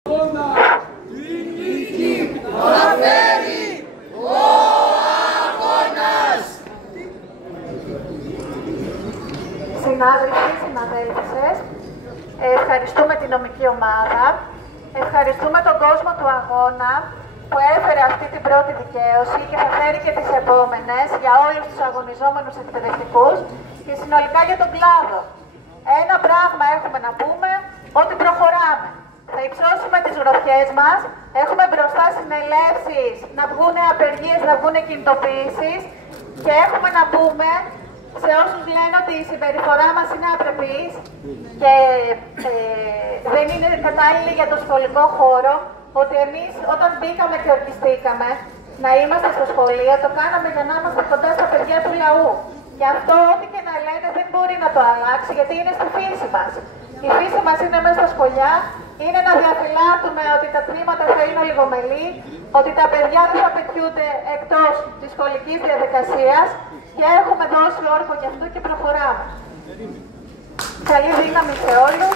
Συνάδελφοι, συναδέλφισες, ευχαριστούμε την νομική ομάδα, ευχαριστούμε τον κόσμο του αγώνα που έφερε αυτή την πρώτη δικαίωση και θα φέρει και τις επόμενες για όλους τους αγωνιζόμενους εκπαιδευτικούς και συνολικά για τον κλάδο. Ένα πράγμα έχουμε να πούμε, ότι προχωράμε. Θα υψώσουμε τις γροθιές μας, έχουμε μπροστά συνελεύσεις, να βγουν απεργίες, να βγουν κινητοποιήσεις και έχουμε να πούμε σε όσους λένε ότι η συμπεριφορά μας είναι απρεπής και δεν είναι κατάλληλη για το σχολικό χώρο, ότι εμείς όταν μπήκαμε και ορκιστήκαμε να είμαστε στο σχολείο, το κάναμε για να είμαστε κοντά στα παιδιά του λαού. Και αυτό ό,τι και να λέτε δεν μπορεί να το αλλάξει, γιατί είναι στη φύση μας. Η φύση μας είναι μέσα στα σχολιά, είναι να διαφυλάττουμε ότι τα τμήματα θα είναι ολιγομελή, ότι τα παιδιά δεν θα πετιούνται εκτός της σχολικής διαδικασίας και έχουμε δώσει όρκο γι' αυτό και προχωράμε. Καλή δύναμη σε όλους.